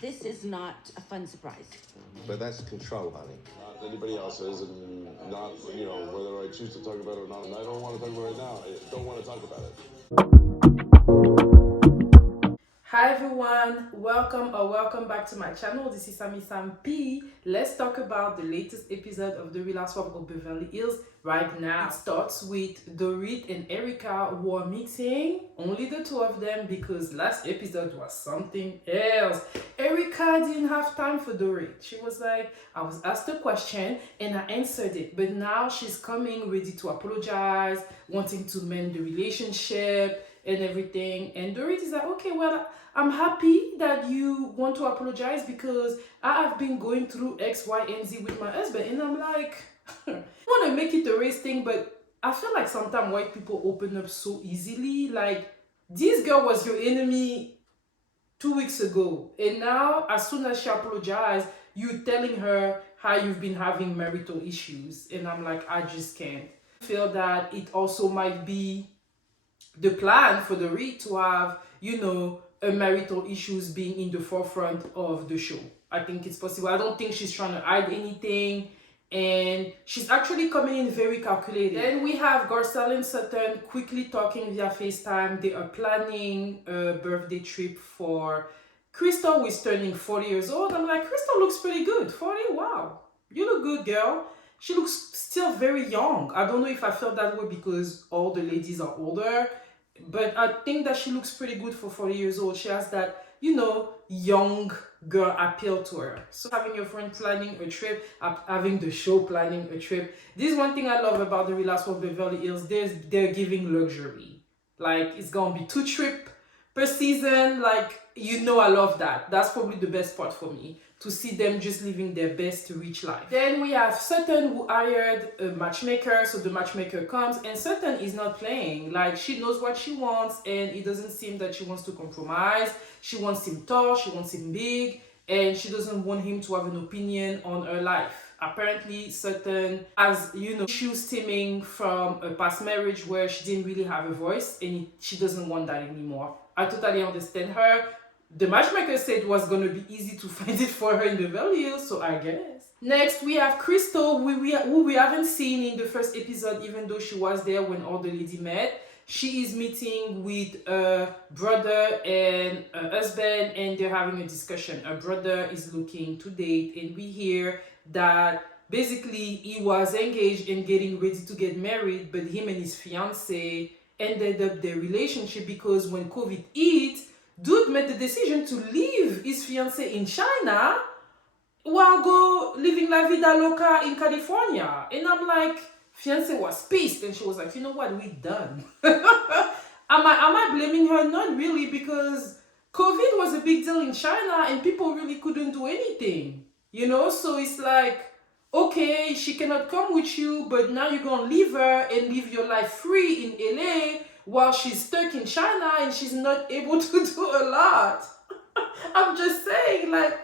This is not a fun surprise. But that's control, honey. Not anybody else's, and not, whether I choose to talk about it or not. And I don't want to talk about it right now. I don't want to talk about it. Hi everyone, welcome back to my channel. This is Sammy Sam P. Let's talk about the latest episode of the Real Housewives of Beverly Hills right now. It starts with Dorit and Erika who are meeting, only the two of them, because last episode was something else. Erika didn't have time for Dorit. She was like, I was asked a question and I answered it, but now she's coming ready to apologize, wanting to mend the relationship and everything. And Dorit is like, okay, well, I'm happy that you want to apologize because I have been going through X, Y, and Z with my husband. And I'm like, I want to make it a race thing, but I feel like sometimes white people open up so easily. Like, this girl was your enemy 2 weeks ago. And now, as soon as she apologized, you telling her how you've been having marital issues. And I'm like, I just can't. I feel that it also might be the plan for the Reed to have, marital issues being in the forefront of the show. I think it's possible. I don't think she's trying to hide anything. And she's actually coming in very calculated. Then we have Garcelle and Sutton quickly talking via FaceTime. They are planning a birthday trip for Krystal, who is turning 40 years old. I'm like, Krystal looks pretty good. 40? Wow. You look good, girl. She looks still very young. I don't know if I felt that way because all the ladies are older, but I think that she looks pretty good for 40 years old. She has that, young girl appeal to her. So having your friend planning a trip, having the show planning a trip. This is one thing I love about the Real Housewives of Beverly Hills. They're giving luxury. Like, it's going to be 2 trips per season. Like, I love that. That's probably the best part for me, to see them just living their best rich life. Then we have Sutton, who hired a matchmaker. So the matchmaker comes and Sutton is not playing. Like, she knows what she wants and it doesn't seem that she wants to compromise. She wants him tall, she wants him big, and she doesn't want him to have an opinion on her life. Apparently, Sutton has, issues stemming from a past marriage where she didn't really have a voice, and she doesn't want that anymore. I totally understand her. The matchmaker said it was going to be easy to find it for her in the Beverly Hills, so I guess. Next, we have Krystal, who we haven't seen in the first episode, even though she was there when all the ladies met. She is meeting with a brother and a husband, and they're having a discussion. Her brother is looking to date, and we hear that basically he was engaged and getting ready to get married, but him and his fiance ended up their relationship because when COVID hit, dude made the decision to leave his fiancée in China while go living la vida loca in California. And I'm like, fiancée was pissed, and she was like, you know what, we done. Am I blaming her? Not really, because COVID was a big deal in China and people really couldn't do anything. So it's like, okay, she cannot come with you, but now you're gonna leave her and live your life free in LA while she's stuck in China and she's not able to do a lot. I'm just saying, like,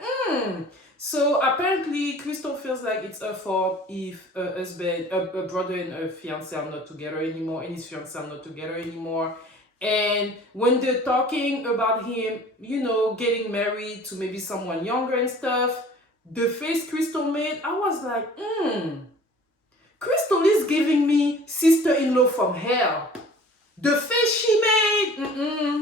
So apparently, Krystal feels like it's her fault if her husband, her brother and her fiancé are not together anymore, and his fiancé are not together anymore. And when they're talking about him, getting married to maybe someone younger and stuff, the face Krystal made, I was like, Krystal is giving me sister-in-law from hell. The face she made,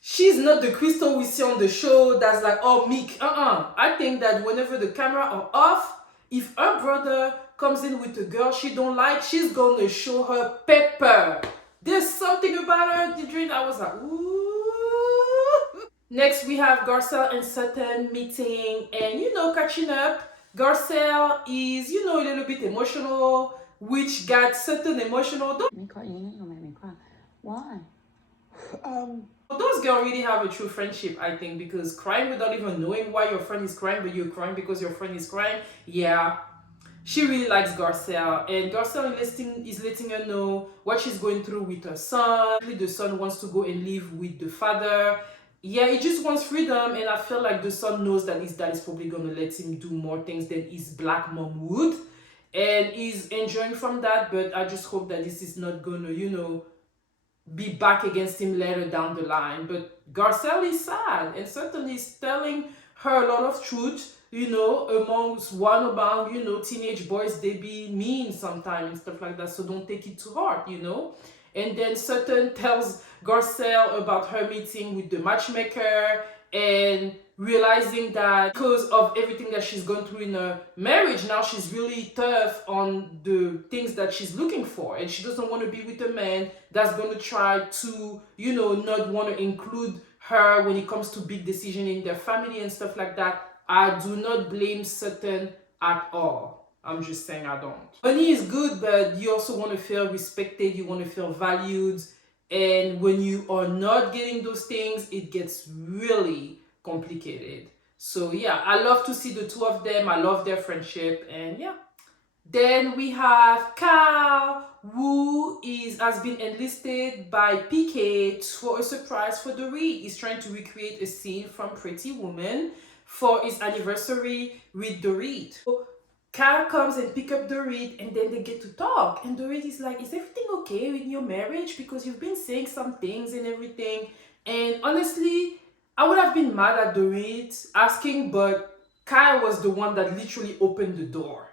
she's not the Krystal we see on the show that's like, oh, meek. I think that whenever the camera are off, if her brother comes in with a girl she don't like, she's gonna show her pepper. There's something about her, the dream, I was like, ooh. Next, we have Garcelle and Sutton meeting and, catching up. Garcelle is, a little bit emotional, which got Sutton emotional. You ain't gonna make me cry. Why? Those girls really have a true friendship, I think, because crying without even knowing why your friend is crying, but you're crying because your friend is crying, yeah. She really likes Garcelle, and Garcelle is letting her know what she's going through with her son. The son wants to go and live with the father. Yeah, he just wants freedom, and I feel like the son knows that his dad is probably going to let him do more things than his black mom would, and he's enjoying from that, but I just hope that this is not going to, be back against him later down the line. But Garcelle is sad, and certainly is telling her a lot of truth, you know, amongst one about, you know, teenage boys, they be mean sometimes and stuff like that, so don't take it to heart, you know. And then Sutton tells Garcelle about her meeting with the matchmaker and realizing that because of everything that she's gone through in her marriage, now she's really tough on the things that she's looking for, and she doesn't want to be with a man that's going to try to, you know, not want to include her when it comes to big decision in their family and stuff like that. I do not blame Sutton at all. I'm just saying I don't. Money is good, but you also want to feel respected, you want to feel valued, and when you are not getting those things, it gets really complicated. So yeah, I love to see the two of them. I love their friendship, and yeah. Then we have Kyle, who has been enlisted by PK for a surprise for Dorit. He's trying to recreate a scene from Pretty Woman for his anniversary with Dorit. So Kyle comes and pick up Dorit, and then they get to talk. And Dorit is like, is everything okay with your marriage? Because you've been saying some things and everything. And honestly, I would have been mad at Dorit asking, but Kyle was the one that literally opened the door.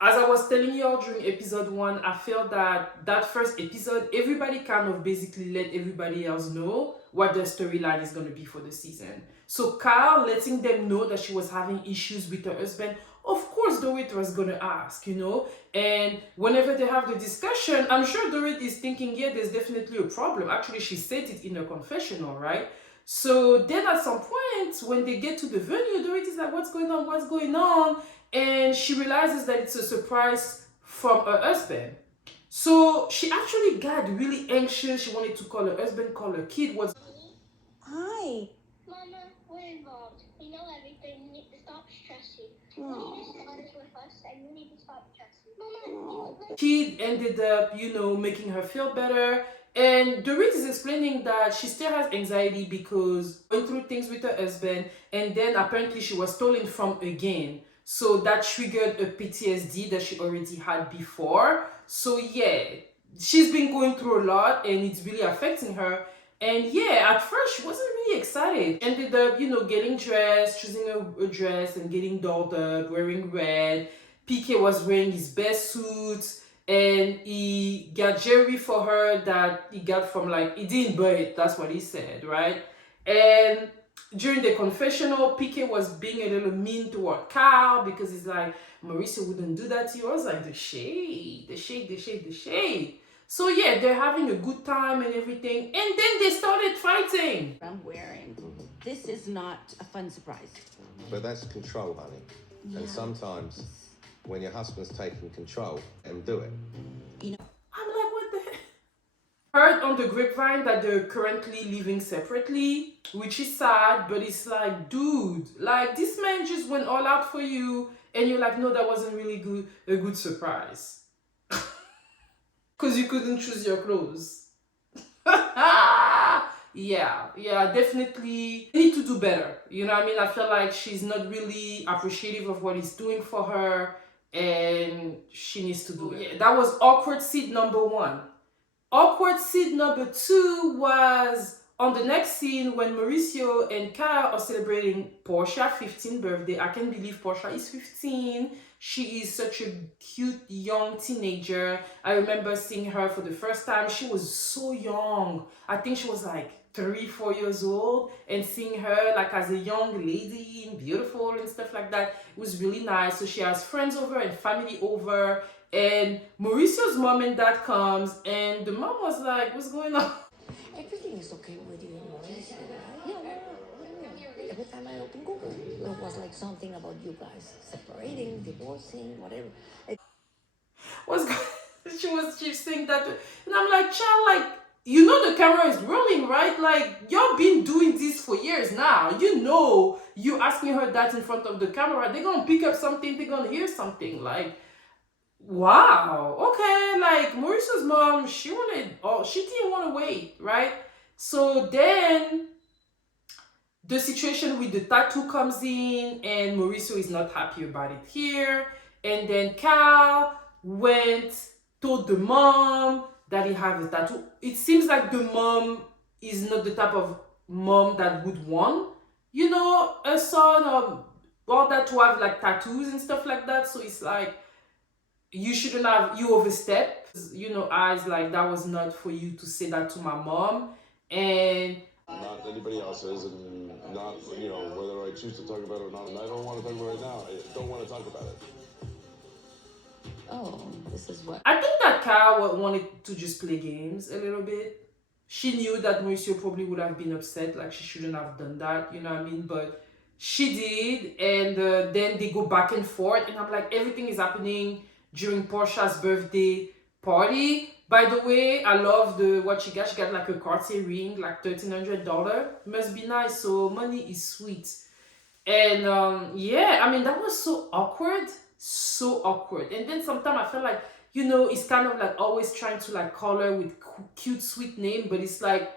As I was telling you all during episode 1, I felt that first episode, everybody kind of basically let everybody else know what their storyline is going to be for the season. So Kyle letting them know that she was having issues with her husband, of course Dorit was going to ask, you know. And whenever they have the discussion, I'm sure Dorit is thinking, yeah, there's definitely a problem. Actually, she said it in her confessional, right? So then at some point, when they get to the venue, Dorit is like, what's going on? What's going on? And she realizes that it's a surprise from her husband. So she actually got really anxious. She wanted to call her husband, call her kid. Hi. Mama, we're involved. We know everything. You need to stop stressing. You need to start with us, and you need to stop stressing. Mama, Kid ended up, you know, making her feel better. And Dorit is explaining that she still has anxiety because going through things with her husband, and then apparently she was stolen from again. So that triggered a PTSD that she already had before. So yeah, she's been going through a lot and it's really affecting her. And yeah, at first she wasn't really excited. Ended up, you know, getting dressed, choosing a dress and getting dolled up, wearing red. PK was wearing his best suit, and he got jewelry for her that he got from, like, he didn't buy it, that's what he said, right? And during the confessional, PK was being a little mean toward Kyle because he's like, Mauricio wouldn't do that to you. I was like, the shade, the shade, the shade, the shade. So yeah, they're having a good time and everything. And then they started fighting. I'm wearing. This is not a fun surprise. But that's control, honey. Yeah. And sometimes when your husband's taking control, and do it. You know, I'm like, what the heck? Heard on the grapevine that they're currently living separately, which is sad, but it's like, dude, like, this man just went all out for you, and you're like, no, that wasn't really a good surprise. Because you couldn't choose your clothes. Yeah, definitely need to do better. You know what I mean? I feel like she's not really appreciative of what he's doing for her, and she needs to do it. Yeah, that was awkward seed number 1. Awkward seed number 2 was on the next scene when Mauricio and Kyle are celebrating Porsha's 15th birthday. I can't believe Porsha is 15. She is such a cute young teenager. I remember seeing her for the first time. She was so young. I think she was like 3-4 years old, and seeing her like as a young lady and beautiful and stuff like that, it was really nice. So she has friends over and family over, and Mauricio's mom and dad comes, and the mom was like, what's going on? Everything is okay with you, Mauricio, right? Yeah. Every time I open Google, it was like something about you guys separating, divorcing, whatever. She's saying that, and I'm like, child, like, you know the camera is rolling, right? Like, you've been doing this for years now. You know, you asking her that in front of the camera, they're gonna pick up something, they're gonna hear something. Like, wow, okay, like, Mauricio's mom, she didn't want to wait, right? So then the situation with the tattoo comes in, and Mauricio is not happy about it here. And then Cal told the mom Daddy have a tattoo. It seems like the mom is not the type of mom that would want, you know, a son or all that to have like tattoos and stuff like that. So it's like, you shouldn't have, you overstep, you know, eyes like that was not for you to say that to my mom. And not anybody else's, and not, you know, whether I choose to talk about it or not. And I don't want to talk about it right now. I don't want to talk about it. Oh, this is what. I think that Kyle wanted to just play games a little bit. She knew that Mauricio probably would have been upset, like she shouldn't have done that, you know what I mean? But she did, and then they go back and forth, and I'm like, everything is happening during Porsha's birthday party. By the way, I love what she got. She got like a Cartier ring, like $1,300. Must be nice. So money is sweet. And yeah, I mean, that was so awkward. So awkward. And then sometimes I feel like, you know, it's kind of like always trying to like call her with cute, sweet name. But it's like,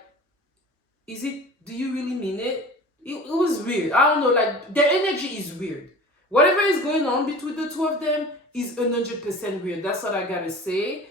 do you really mean it? It was weird. I don't know, like their energy is weird. Whatever is going on between the two of them is 100% weird. That's what I gotta say.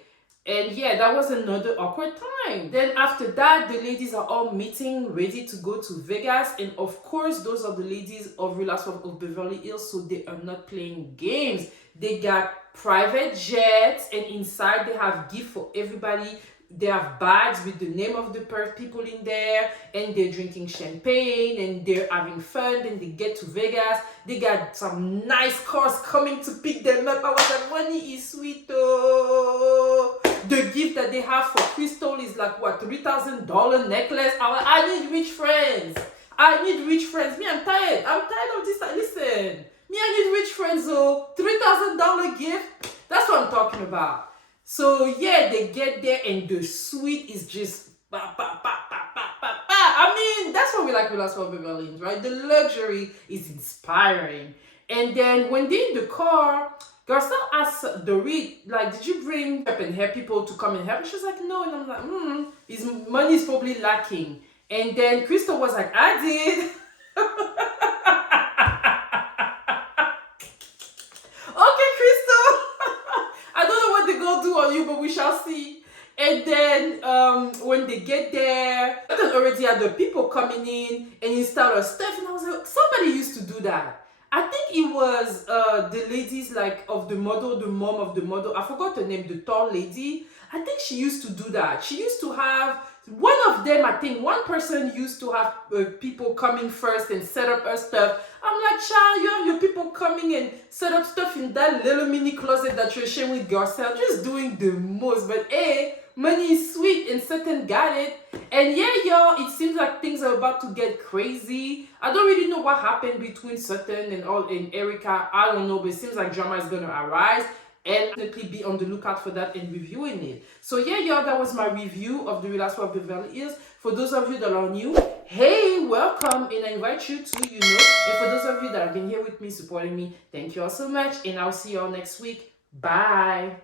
And yeah, that was another awkward time. Then after that, the ladies are all meeting, ready to go to Vegas. And of course, those are the ladies of Real Housewives of Beverly Hills, so they are not playing games. They got private jets, and inside they have gifts for everybody. They have bags with the name of the people in there, and they're drinking champagne, and they're having fun, and they get to Vegas. They got some nice cars coming to pick them up. I was like, money is sweet, oh. The gift that they have for Krystal is like, what, $3,000 necklace? I need rich friends. I need rich friends. Me, I'm tired. I'm tired of this. Listen, me, I need rich friends, oh. $3,000 gift. That's what I'm talking about. So yeah, they get there and the suite is just ba, ba, ba, ba, ba, ba, ba. I mean, that's what we like with us for Beverly Hills, right? The luxury is inspiring. And then when they're in the car, Garcelle asks Dorit, like, did you bring up and help people to come and help? And she's like, no. And I'm like, his money is probably lacking. And then Krystal was like, I did. Okay, Krystal. I don't know what they're going to do on you, but we shall see. And then when they get there, I already had the people coming in and install her stuff. And I was like, somebody used to do that. I think it was the ladies like of the model, the mom of the model. I forgot her name, the tall lady. I think she used to do that. She used to have, one of them, I think one person used to have people coming first and set up her stuff. I'm like, child, you have your people coming and set up stuff in that little mini closet that you're sharing with Garcelle. Just doing the most. But hey, money is sweet and Sutton got it. And yeah, y'all, it seems like things are about to get crazy. I don't really know what happened between Sutton and Erika. I don't know, but it seems like drama is going to arise. And definitely be on the lookout for that and reviewing it. So yeah, y'all, that was my review of the Real Housewives of Beverly Hills. For those of you that are new, hey, welcome, and I invite you to, you know, and for those of you that have been here with me, supporting me, thank you all so much, and I'll see you all next week. Bye.